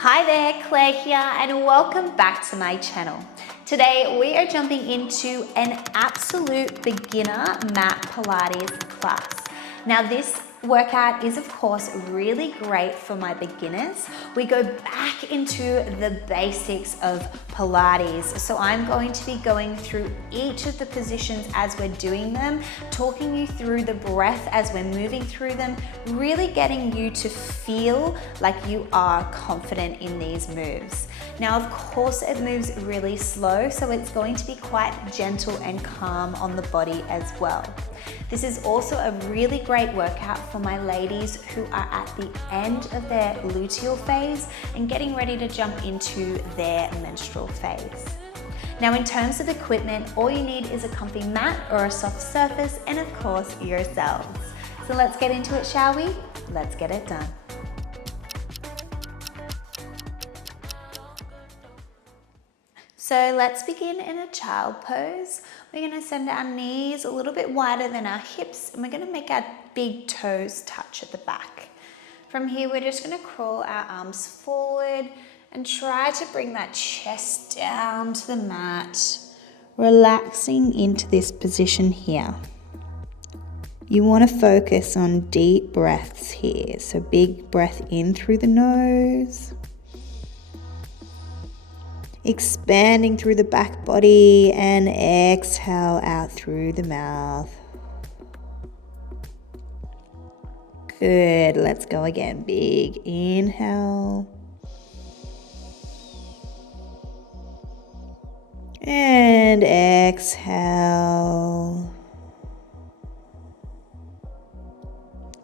Hi there, Claire here, and welcome back to my channel. Today we are jumping into an absolute beginner mat Pilates class. Now this workout is of course really great for my beginners. We go back into the basics of Pilates. So I'm going to be going through each of the positions as we're doing them, talking you through the breath as we're moving through them, really getting you to feel like you are confident in these moves. Now, of course, it moves really slow, so it's going to be quite gentle and calm on the body as well. This is also a really great workout for my ladies who are at the end of their luteal phase and getting ready to jump into their menstrual phase. Now, in terms of equipment, all you need is a comfy mat or a soft surface and of course yourselves. So let's get into it, shall we? Let's get it done. So let's begin in a child pose. We're going to send our knees a little bit wider than our hips and we're going to make our big toes touch at the back. From here, we're just going to crawl our arms forward and try to bring that chest down to the mat, relaxing into this position here. You want to focus on deep breaths here. So big breath in through the nose. Expanding through the back body and exhale out through the mouth. Good, let's go again. Big inhale. And exhale.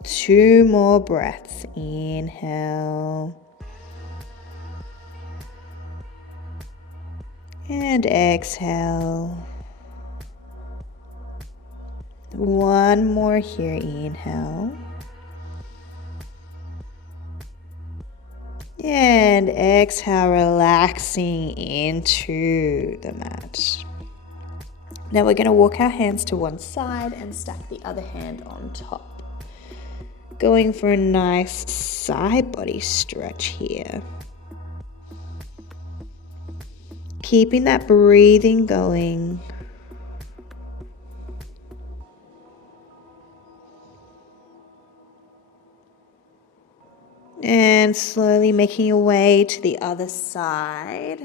2 more breaths. Inhale. And exhale. 1 more here. Inhale. And exhale, relaxing into the mat. Now we're going to walk our hands to one side and stack the other hand on top. Going for a nice side body stretch here. Keeping that breathing going. And slowly making your way to the other side.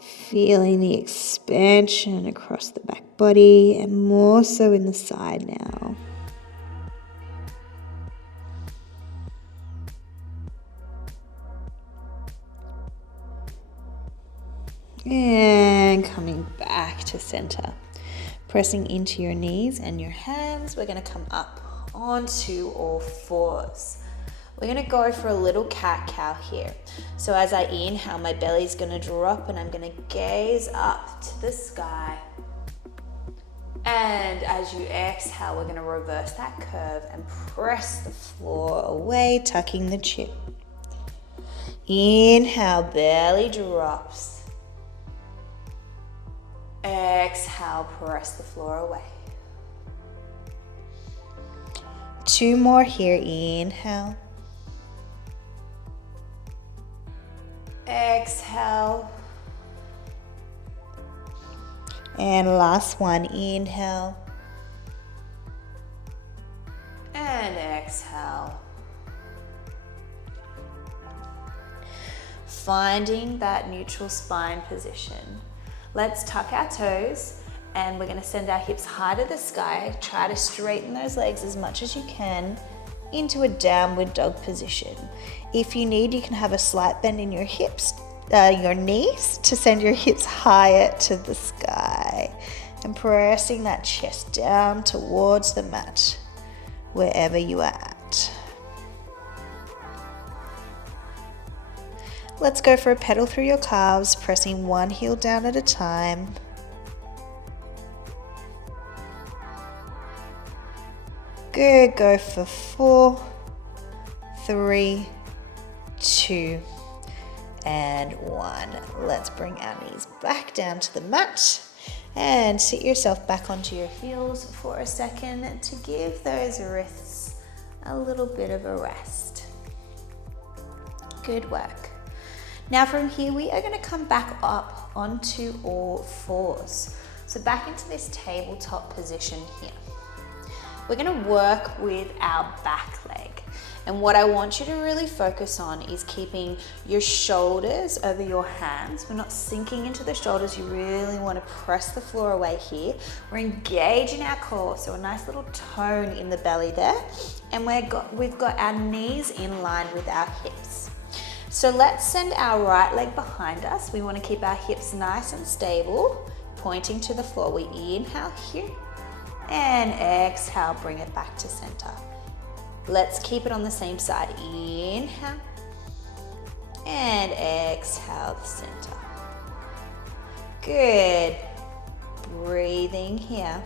Feeling the expansion across the back body and more so in the side now. And coming back to center. Pressing into your knees and your hands, we're going to come up onto all fours. We're going to go for a little cat-cow here. So as I inhale, my belly's going to drop and I'm going to gaze up to the sky. And as you exhale, we're going to reverse that curve and press the floor away, tucking the chin. Inhale, belly drops. Exhale, press the floor away. 2 more here. Inhale. Exhale. And last one. Inhale. And exhale. Finding that neutral spine position. Let's tuck our toes and we're going to send our hips high to the sky. Try to straighten those legs as much as you can into a downward dog position. If you need, you can have a slight bend in your hips, your knees to send your hips higher to the sky and pressing that chest down towards the mat wherever you are at. Let's go for a pedal through your calves, pressing one heel down at a time. Good, go for 4, 3, 2, and 1. Let's bring our knees back down to the mat And sit yourself back onto your heels for a second to give those wrists a little bit of a rest. Good work. Now from here, we are going to come back up onto all fours. So back into this tabletop position here. We're going to work with our back leg. And what I want you to really focus on is keeping your shoulders over your hands. We're not sinking into the shoulders. You really want to press the floor away here. We're engaging our core, so a nice little tone in the belly there. And we've got our knees in line with our hips. So let's send our right leg behind us. We want to keep our hips nice and stable, pointing to the floor. We inhale here and exhale, bring it back to center. Let's keep it on the same side. Inhale and exhale the center. Good. Breathing here.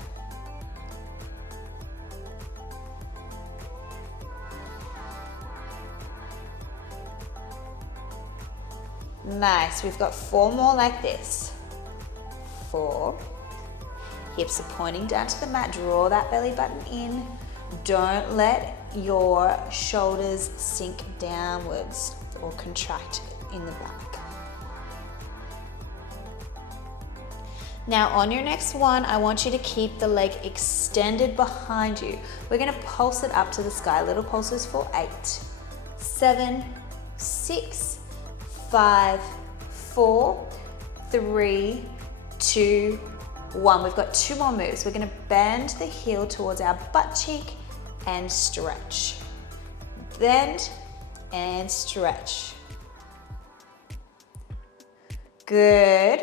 Nice. We've got 4 more like this. 4. Hips are pointing down to the mat. Draw that belly button in. Don't let your shoulders sink downwards or contract in the back. Now on your next one, I want you to keep the leg extended behind you. We're going to pulse it up to the sky. Little pulses for 8, 7, 6, 5, 4, 3, 2, 1. We've got 2 more moves. We're going to bend the heel towards our butt cheek and stretch. Bend and stretch. Good.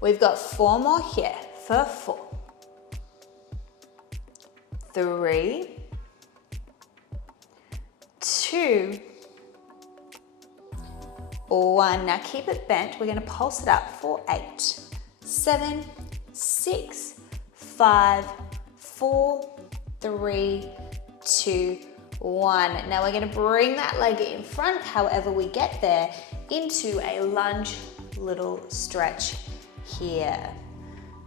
We've got 4 more here for 4, 3, 2, 1. Now keep it bent. We're going to pulse it up for 8, 7, 6, 5, 4, 3, 2, 1. Now we're going to bring that leg in front, however we get there, into a lunge little stretch here.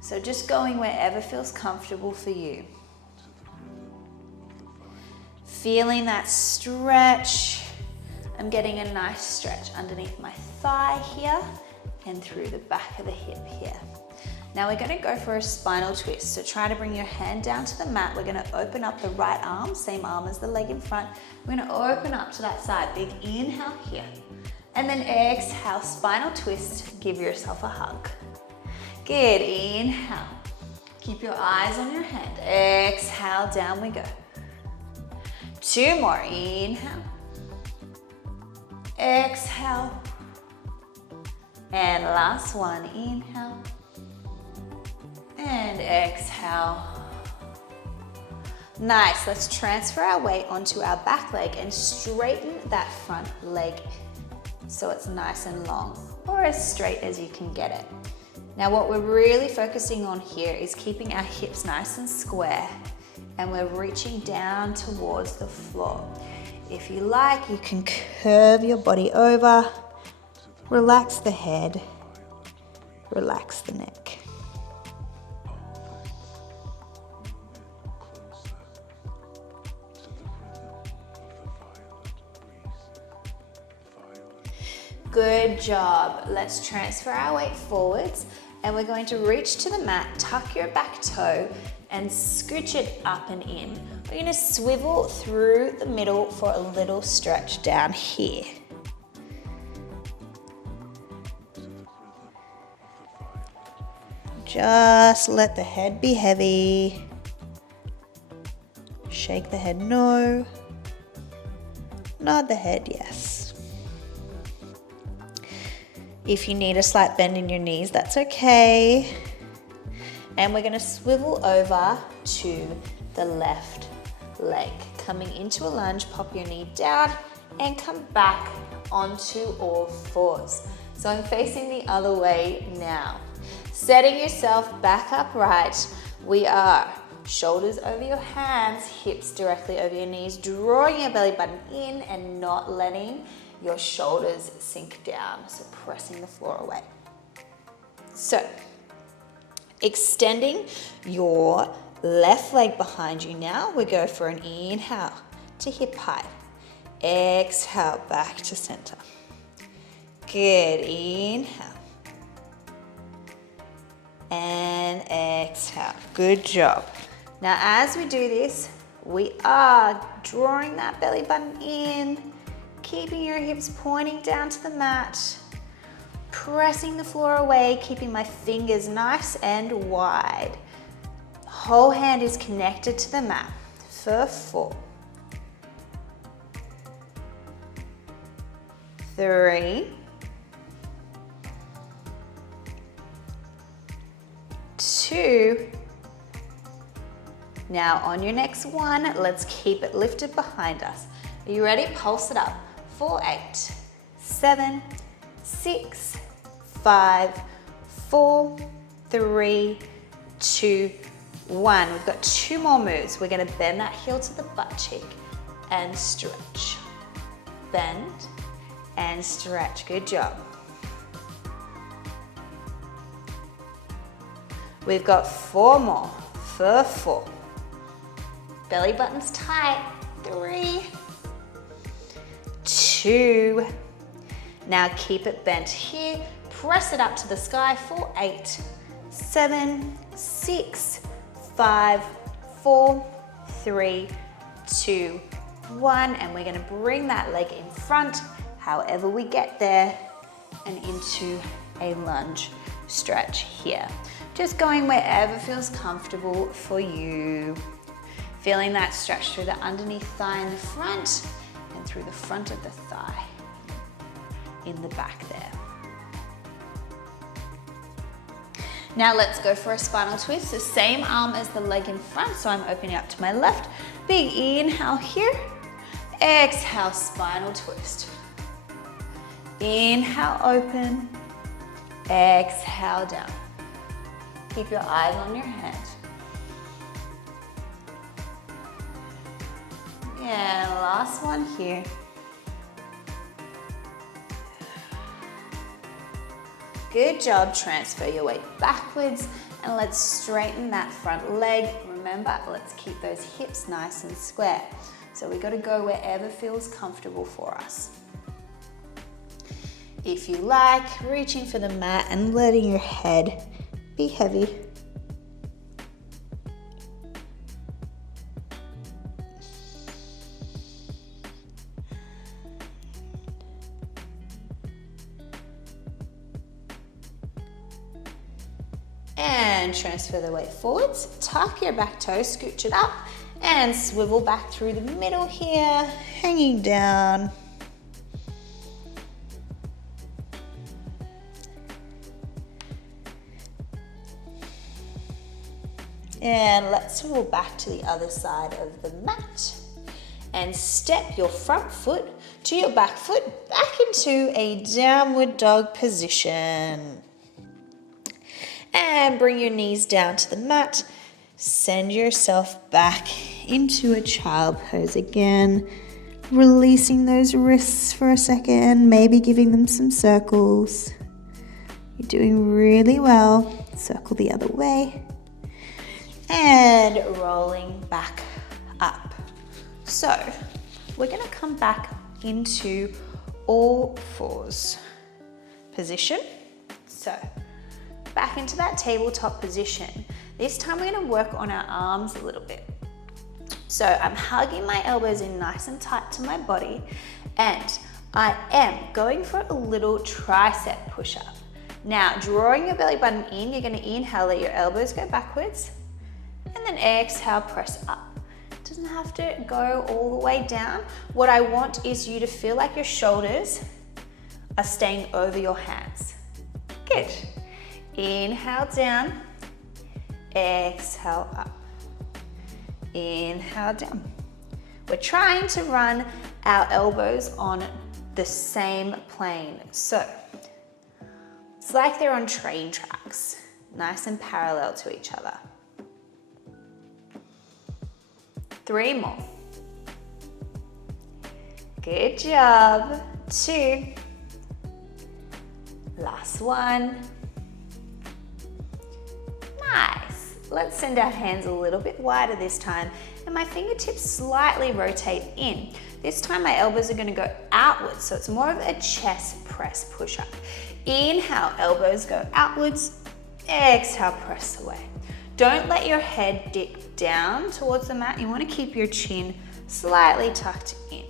So just going wherever feels comfortable for you. Feeling that stretch. I'm getting a nice stretch underneath my thigh here and through the back of the hip here. Now we're going to go for a spinal twist. So try to bring your hand down to the mat. We're going to open up the right arm, same arm as the leg in front. We're going to open up to that side. Big inhale here. And then exhale, spinal twist. Give yourself a hug. Good. Inhale. Keep your eyes on your hand. Exhale, down we go. 2 more. Inhale. Exhale. And last one. Inhale. And exhale. Nice. Let's transfer our weight onto our back leg and straighten that front leg so it's nice and long, or as straight as you can get it. Now what we're really focusing on here is keeping our hips nice and square, and we're reaching down towards the floor. If you like, you can curve your body over, relax the head, relax the neck. Good job. Let's transfer our weight forwards, and we're going to reach to the mat, tuck your back toe and scooch it up and in. We're going to swivel through the middle for a little stretch down here. Just let the head be heavy. Shake the head no. Nod the head yes. If you need a slight bend in your knees, that's okay. And we're going to swivel over to the left leg. Coming into a lunge, pop your knee down and come back onto all fours. So I'm facing the other way now. Setting yourself back upright. We are shoulders over your hands, hips directly over your knees, drawing your belly button in and not letting your shoulders sink down, so pressing the floor away. So Extending your left leg behind you now. We go for an inhale to hip height. Exhale, back to center. Good, inhale. And exhale, good job. Now as we do this, we are drawing that belly button in, keeping your hips pointing down to the mat, pressing the floor away, keeping my fingers nice and wide. Whole hand is connected to the mat for 4, 3, 2. Now on your next one, let's keep it lifted behind us. Are you ready? Pulse it up. 4, 8, 7, 6, 5, 4, 3, 2, 1. We've got 2 more moves. We're gonna bend that heel to the butt cheek and stretch. Bend and stretch. Good job. We've got 4 more for 4. Belly button's tight. 3, 2. Now keep it bent here. Press it up to the sky. 4, 8, 7, 6, 5, 4, 3, 2, 1. And we're gonna bring that leg in front, however we get there, and into a lunge stretch here. Just going wherever feels comfortable for you. Feeling that stretch through the underneath thigh in the front and through the front of the thigh in the back there. Now let's go for a spinal twist. The same arm as the leg in front, so I'm opening up to my left. Big inhale here. Exhale, spinal twist. Inhale, open. Exhale, down. Keep your eyes on your head. And last one here. Good job. Transfer your weight backwards and let's straighten that front leg. Remember, let's keep those hips nice and square. So we got to go wherever feels comfortable for us. If you like, reaching for the mat and letting your head be heavy. And transfer the weight forwards, tuck your back toe, scooch it up, and swivel back through the middle here, hanging down. And let's swivel back to the other side of the mat and step your front foot to your back foot back into a downward dog position. And bring your knees down to the mat. Send yourself back into a child pose again. Releasing those wrists for a second, maybe giving them some circles. You're doing really well. Circle the other way. And rolling back up. So we're gonna come back into all fours position. So back into that tabletop position. This time we're gonna work on our arms a little bit. So I'm hugging my elbows in nice and tight to my body, and I am going for a little tricep push-up. Now, drawing your belly button in, you're gonna inhale, let your elbows go backwards, and then exhale, press up. It doesn't have to go all the way down. What I want is you to feel like your shoulders are staying over your hands. Good. Inhale down, exhale up. Inhale down. We're trying to run our elbows on the same plane. So it's like they're on train tracks, nice and parallel to each other. 3 more. Good job. 2. Last one. Let's send our hands a little bit wider this time, and my fingertips slightly rotate in. This time my elbows are gonna go outwards, so it's more of a chest press push-up. Inhale, elbows go outwards. Exhale, press away. Don't let your head dip down towards the mat. You wanna keep your chin slightly tucked in.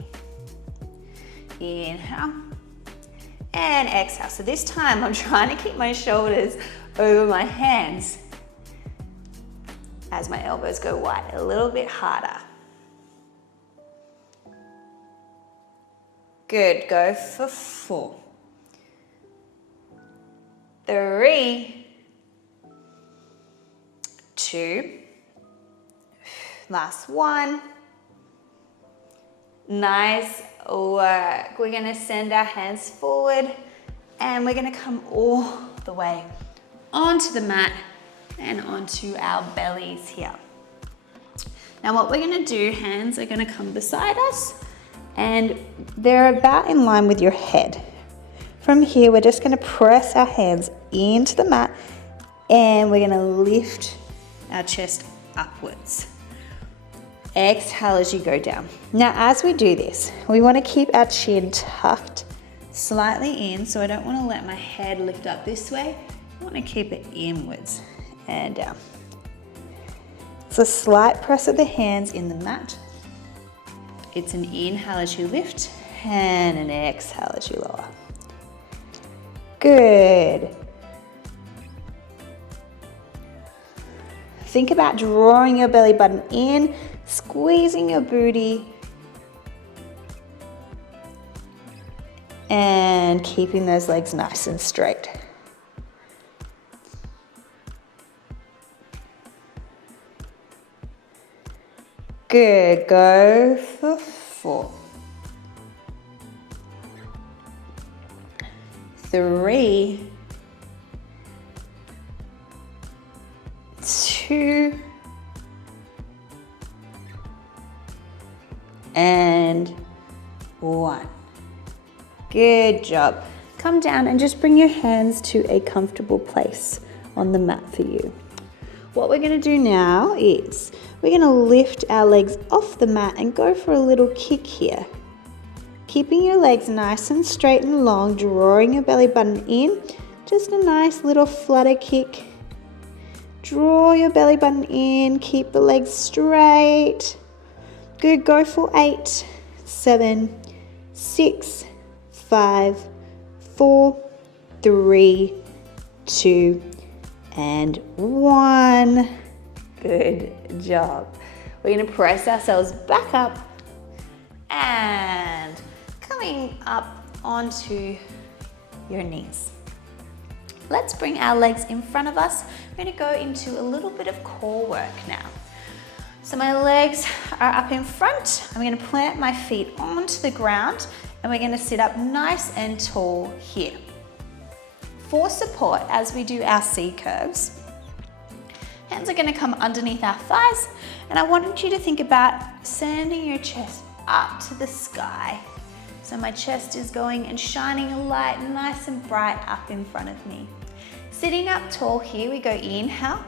Inhale and exhale. So this time I'm trying to keep my shoulders over my hands as my elbows go wide, a little bit harder. Good, go for 4, 3, 2, last 1. Nice work. We're gonna send our hands forward and we're gonna come all the way onto the mat and onto our bellies here. Now what we're gonna do, hands are gonna come beside us and they're about in line with your head. From here, we're just gonna press our hands into the mat and we're gonna lift our chest upwards. Exhale as you go down. Now, as we do this, we wanna keep our chin tucked slightly in, so I don't wanna let my head lift up this way. I wanna keep it inwards and down. So slight press of the hands in the mat. It's an inhale as you lift and an exhale as you lower. Good. Think about drawing your belly button in, squeezing your booty, and keeping those legs nice and straight. Good, go for 4, 3, 2, and 1. Good job. Come down and just bring your hands to a comfortable place on the mat for you. What we're gonna do now is we're gonna lift our legs off the mat and go for a little kick here. Keeping your legs nice and straight and long, drawing your belly button in. Just a nice little flutter kick. Draw your belly button in, keep the legs straight. Good, go for 8, 7, 6, 5, 4, 3, 2, and 1. Good job. We're gonna press ourselves back up and coming up onto your knees. Let's bring our legs in front of us. We're gonna go into a little bit of core work now. So my legs are up in front. I'm gonna plant my feet onto the ground and we're gonna sit up nice and tall here. For support, as we do our C curves, hands are gonna come underneath our thighs, and I want you to think about sending your chest up to the sky. So my chest is going and shining a light nice and bright up in front of me. Sitting up tall here, we go inhale.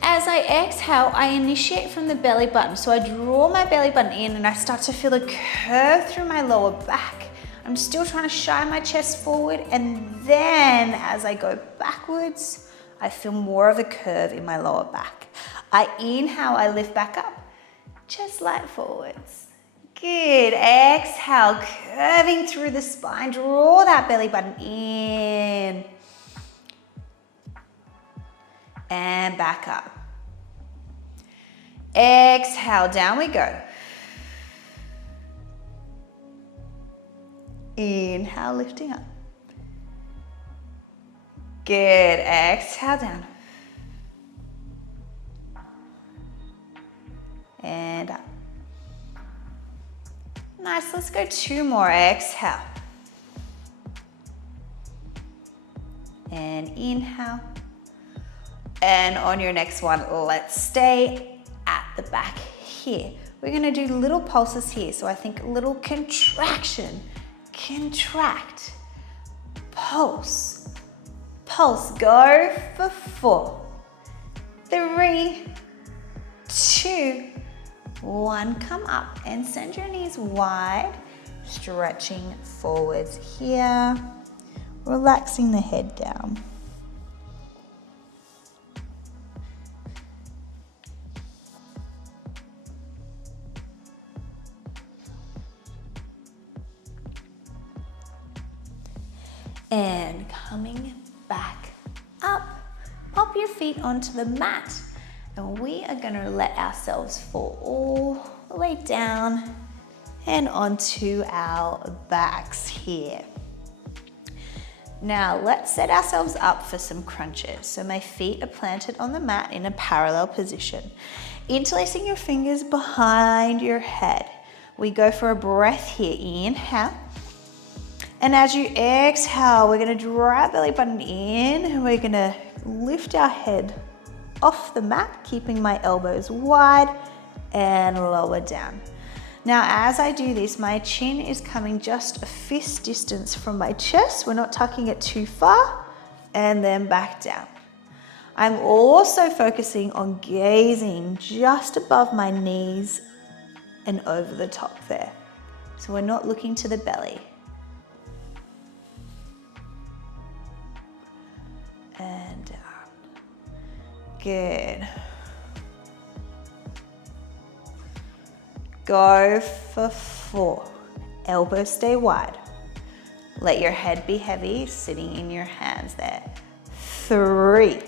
As I exhale, I initiate from the belly button. So I draw my belly button in and I start to feel a curve through my lower back. I'm still trying to shine my chest forward, and then as I go backwards, I feel more of a curve in my lower back. I inhale, I lift back up, chest light forwards. Good, exhale, curving through the spine, draw that belly button in. And back up. Exhale, down we go. Inhale, lifting up. Good, exhale down. And up. Nice, let's go 2 more, exhale. And inhale. And on your next one, let's stay at the back here. We're gonna do little pulses here. So I think a little contraction, contract, pulse, pulse. Go for 4, 3, 2, 1. Come up and send your knees wide, stretching forwards here, relaxing the head down. And coming back up, pop your feet onto the mat, and we are going to let ourselves fall all the way down and onto our backs here. Now let's set ourselves up for some crunches. So my feet are planted on the mat in a parallel position. Interlacing your fingers behind your head. We go for a breath here. Inhale. And as you exhale, we're going to draw our belly button in, and we're going to lift our head off the mat, keeping my elbows wide and lower down. Now, as I do this, my chin is coming just a fist distance from my chest. We're not tucking it too far, and then back down. I'm also focusing on gazing just above my knees and over the top there. So we're not looking to the belly. And down. Good. Go for 4. Elbows stay wide. Let your head be heavy, sitting in your hands there. 3.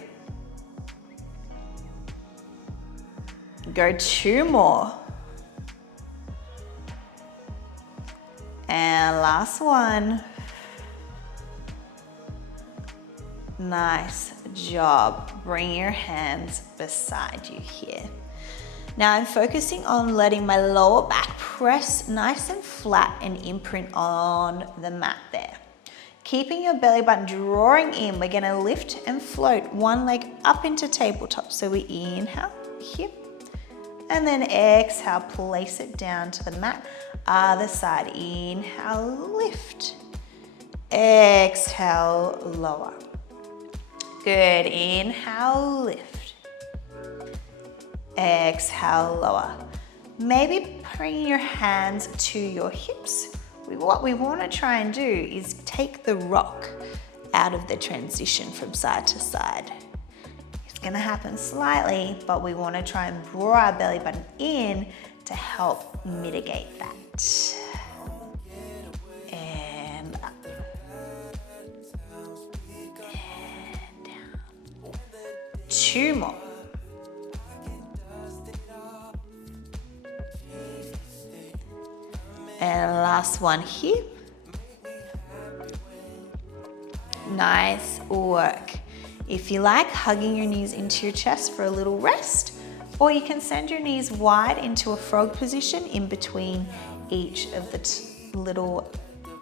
Go 2 more. And last one. Nice job. Bring your hands beside you here. Now I'm focusing on letting my lower back press nice and flat and imprint on the mat there. Keeping your belly button drawing in, we're gonna lift and float one leg up into tabletop. So we inhale here, and then exhale, place it down to the mat. Other side, inhale, lift. Exhale, lower. Good, inhale, lift. Exhale, lower. Maybe bring your hands to your hips. What we want to try and do is take the rock out of the transition from side to side. It's going to happen slightly, but we want to try and draw our belly button in to help mitigate that. And up. And down. 2 more. And last one here. Nice work. If you like, hugging your knees into your chest for a little rest, or you can send your knees wide into a frog position in between each of the little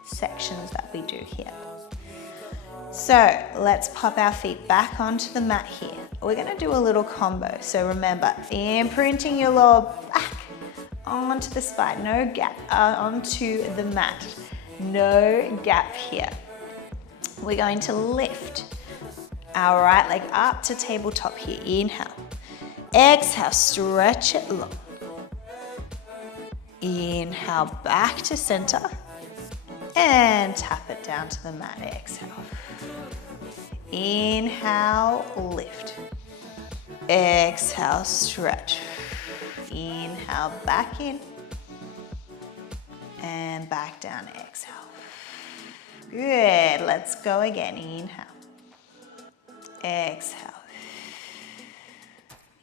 sections that we do here. So let's pop our feet back onto the mat here. We're going to do a little combo. So remember, imprinting your lower back onto the spine, no gap, onto the mat, no gap here. We're going to lift our right leg up to tabletop here. Inhale. Exhale, stretch it long. Inhale, back to center. And tap it down to the mat. Exhale. Inhale, lift. Exhale, stretch. Inhale, back in. And back down, exhale. Good, let's go again. Inhale. Exhale.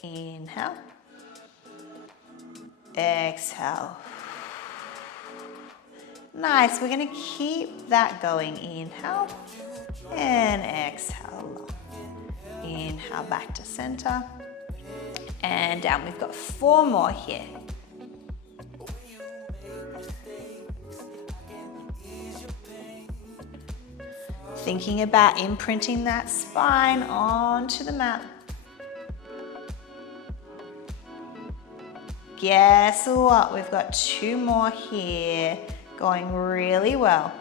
Inhale. Exhale. Nice, we're gonna keep that going. Inhale and exhale. Inhale, back to center. And down, we've got 4 more here. Thinking about imprinting that spine onto the mat. Guess what? We've got 2 more here, going really well.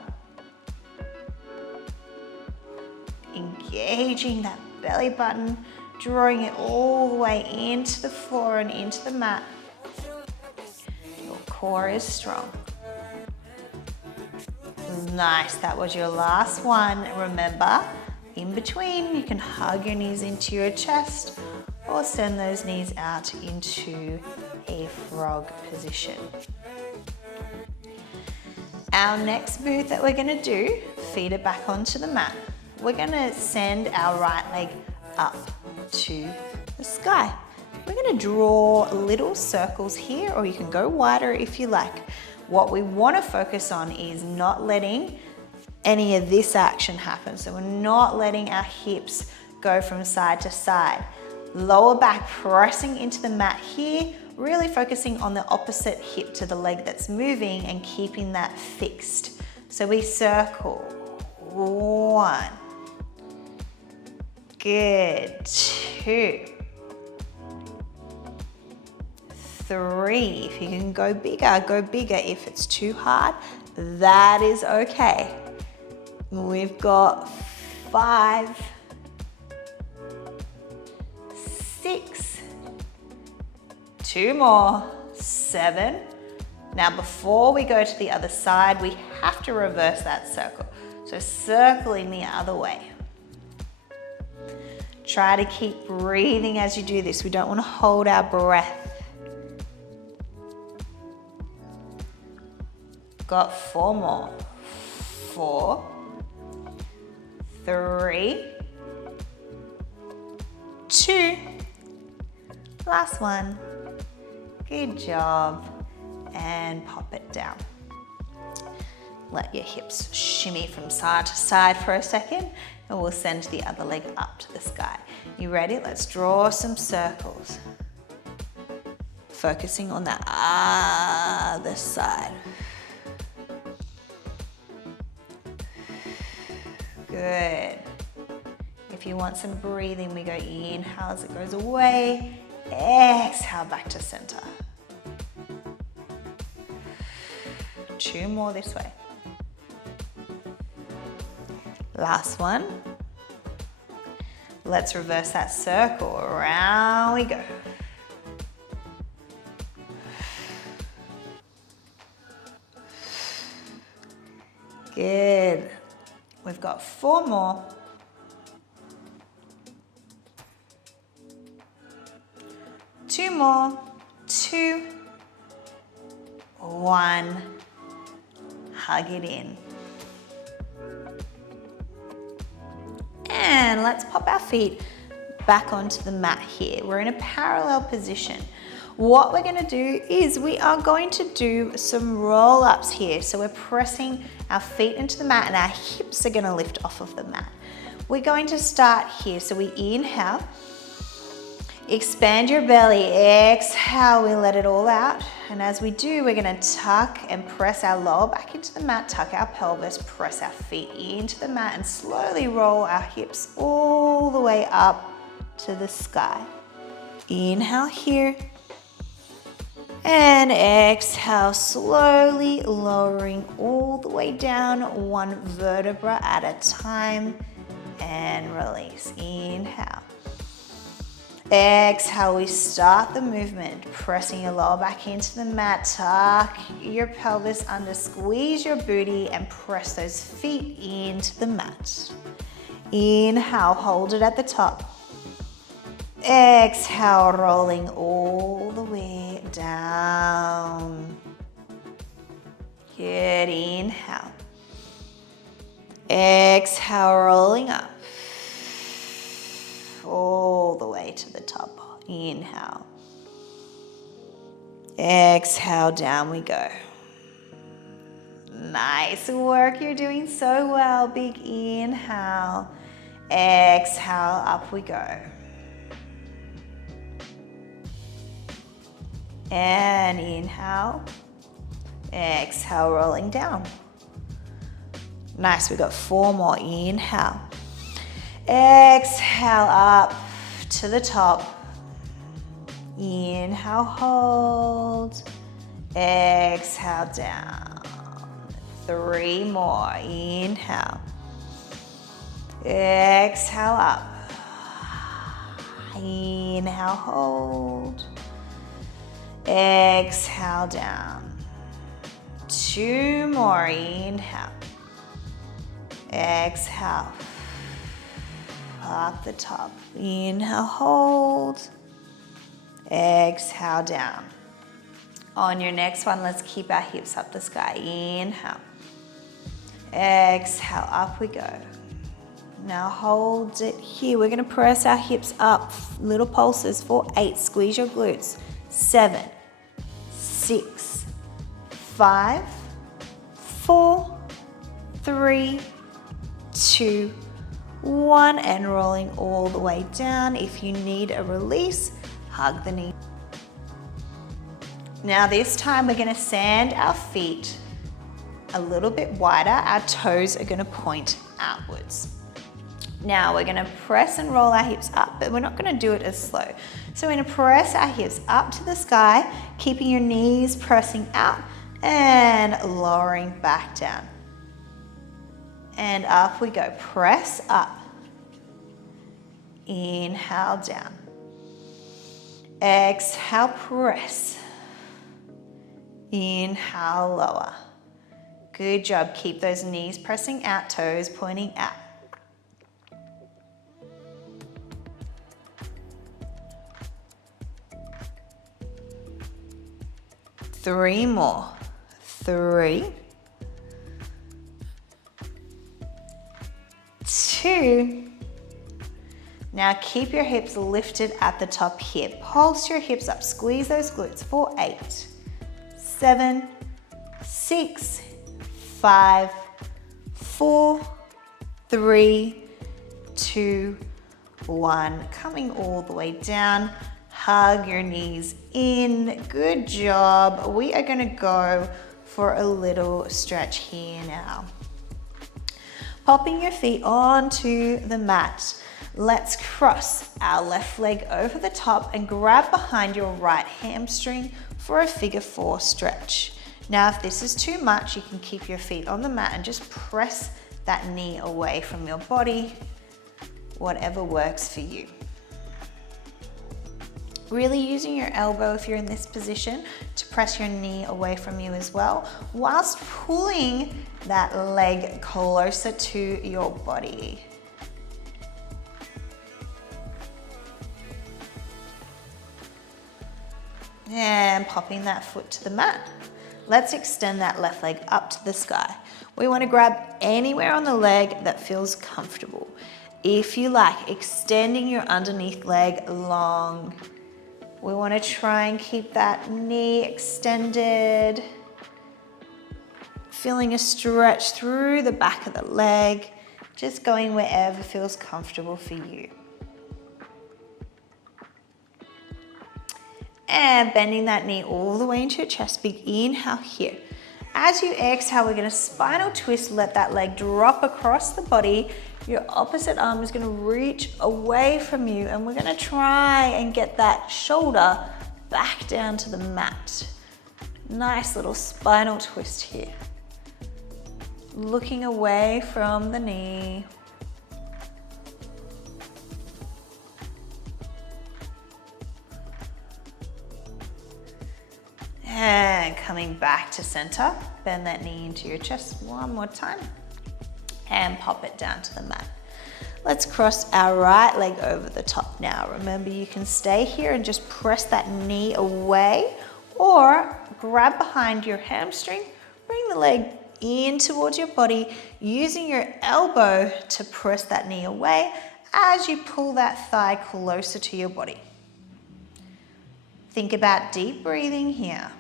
Engaging that belly button, drawing it all the way into the floor and into the mat. Your core is strong. Nice, that was your last one. Remember, in between, you can hug your knees into your chest or send those knees out into a frog position. Our next move that we're gonna do, feet are back onto the mat. We're gonna send our right leg up to the sky. We're gonna draw little circles here, or you can go wider if you like. What we wanna focus on is not letting any of this action happen. So we're not letting our hips go from side to side. Lower back pressing into the mat here, really focusing on the opposite hip to the leg that's moving and keeping that fixed. So we circle. 1. Good. 2. 3. If you can go bigger, go bigger. If it's too hard, that is okay. We've got 5, 6, 2 more, 7. Now before we go to the other side, we have to reverse that circle. So circling the other way. Try to keep breathing as you do this. We don't want to hold our breath. Got 4 more. 4, 3, 2. Last one. Good job. And pop it down. Let your hips shimmy from side to side for a second, and we'll send the other leg up to the sky. You ready? Let's draw some circles. Focusing on the other side. Good. If you want some breathing, we go inhale as it goes away. Exhale back to center. 2 more this way. Last one. Let's reverse that circle. Around we go. Good. We've got 4 more. 2 more. 2, 1. Hug it in. And let's pop our feet back onto the mat here. We're in a parallel position. What we're gonna do is we are going to do some roll-ups here. So we're pressing our feet into the mat and our hips are gonna lift off of the mat. We're going to start here. So we inhale, expand your belly, exhale, we let it all out. And as we do, we're gonna tuck and press our lower back into the mat, tuck our pelvis, press our feet into the mat and slowly roll our hips all the way up to the sky. Inhale here. And exhale, slowly lowering all the way down, 1 vertebra at a time, and release. Inhale. Exhale, we start the movement, pressing your lower back into the mat, tuck your pelvis under, squeeze your booty, and press those feet into the mat. Inhale, hold it at the top. Exhale, rolling all the way down. Good, inhale. Exhale, rolling up. All the way to the top. Inhale. Exhale, down we go. Nice work, you're doing so well. Big inhale. Exhale, up we go. And inhale, exhale, rolling down. Nice, we got 4 more. Inhale, exhale, up to the top. Inhale, hold, exhale, down. 3 more. Inhale, exhale, up. Inhale, hold. Exhale, down. 2 more. Inhale. Exhale. Up the top. Inhale, hold. Exhale, down. On your next one, let's keep our hips up the sky. Inhale. Exhale, up we go. Now hold it here. We're gonna press our hips up, little pulses for 8. Squeeze your glutes. 7, 6, 5, 4, 3, 2, 1, and rolling all the way down. If you need a release, hug the knee. Now this time we're gonna sand our feet a little bit wider. Our toes are gonna point outwards. Now we're gonna press and roll our hips up, but we're not gonna do it as slow. So we're gonna press our hips up to the sky, keeping your knees pressing out and lowering back down. And up we go, press up. Inhale, down. Exhale, press. Inhale, lower. Good job, keep those knees pressing out, toes pointing out. 3 more. 3, 2. Now keep your hips lifted at the top here. Pulse your hips up, squeeze those glutes for 8, 7, 6, 5, 4, 3, 2, 1. Coming all the way down. Hug your knees in. Good job. We are going to go for a little stretch here now. Popping your feet onto the mat. Let's cross our left leg over the top and grab behind your right hamstring for a figure 4 stretch. Now, if this is too much, you can keep your feet on the mat and just press that knee away from your body, whatever works for you. Really using your elbow if you're in this position to press your knee away from you as well, whilst pulling that leg closer to your body. And popping that foot to the mat. Let's extend that left leg up to the sky. We want to grab anywhere on the leg that feels comfortable. If you like, extending your underneath leg long. We want to try and keep that knee extended. Feeling a stretch through the back of the leg. Just going wherever feels comfortable for you. And bending that knee all the way into your chest. Big inhale here. As you exhale, we're going to spinal twist. Let that leg drop across the body. Your opposite arm is going to reach away from you, and we're going to try and get that shoulder back down to the mat. Nice little spinal twist here. Looking away from the knee. And coming back to center. Bend that knee into your chest one more time. And pop it down to the mat. Let's cross our right leg over the top now. Remember, you can stay here and just press that knee away, or grab behind your hamstring, bring the leg in towards your body, using your elbow to press that knee away as you pull that thigh closer to your body. Think about deep breathing here.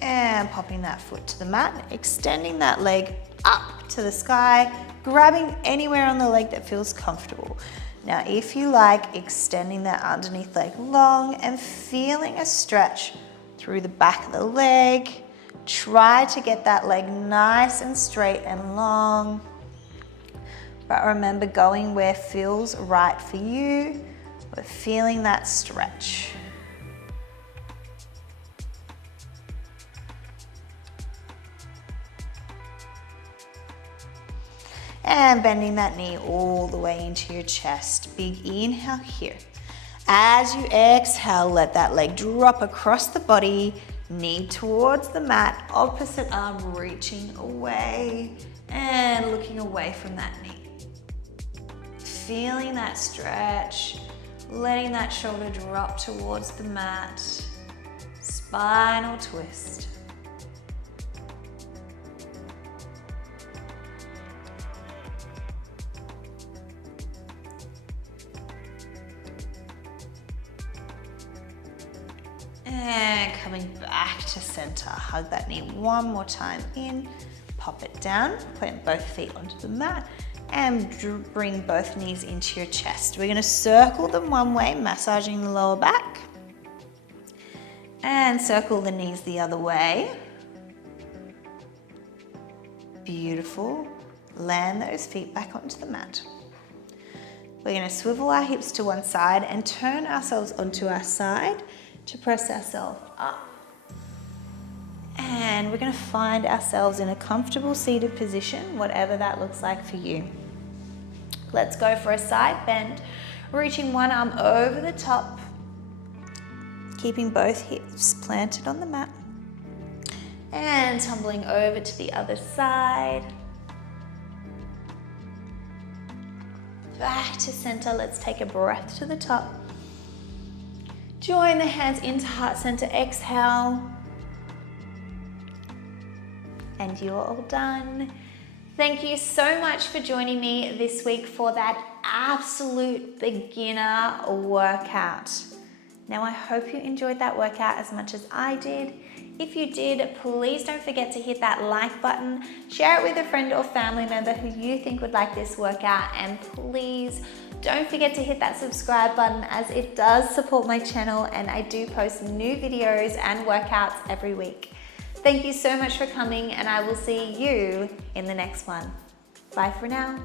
And popping that foot to the mat, extending that leg up to the sky, grabbing anywhere on the leg that feels comfortable. Now, if you like, extending that underneath leg long and feeling a stretch through the back of the leg. Try to get that leg nice and straight and long. But remember, going where feels right for you. We're feeling that stretch. And bending that knee all the way into your chest. Big inhale here. As you exhale, let that leg drop across the body, knee towards the mat, opposite arm reaching away and looking away from that knee. Feeling that stretch, letting that shoulder drop towards the mat, spinal twist. And coming back to center, hug that knee one more time in, pop it down, putting both feet onto the mat, and bring both knees into your chest. We're gonna circle them one way, massaging the lower back, and circle the knees the other way. Beautiful. Land those feet back onto the mat. We're gonna swivel our hips to one side and turn ourselves onto our side to press ourselves up. And we're gonna find ourselves in a comfortable seated position, whatever that looks like for you. Let's go for a side bend, reaching one arm over the top, keeping both hips planted on the mat, and tumbling over to the other side. Back to center, let's take a breath to the top. Join the hands into heart center, exhale. And you're all done. Thank you so much for joining me this week for that absolute beginner workout. Now, I hope you enjoyed that workout as much as I did. If you did, please don't forget to hit that like button, share it with a friend or family member who you think would like this workout, and please don't forget to hit that subscribe button, as it does support my channel and I do post new videos and workouts every week. Thank you so much for coming, and I will see you in the next one. Bye for now.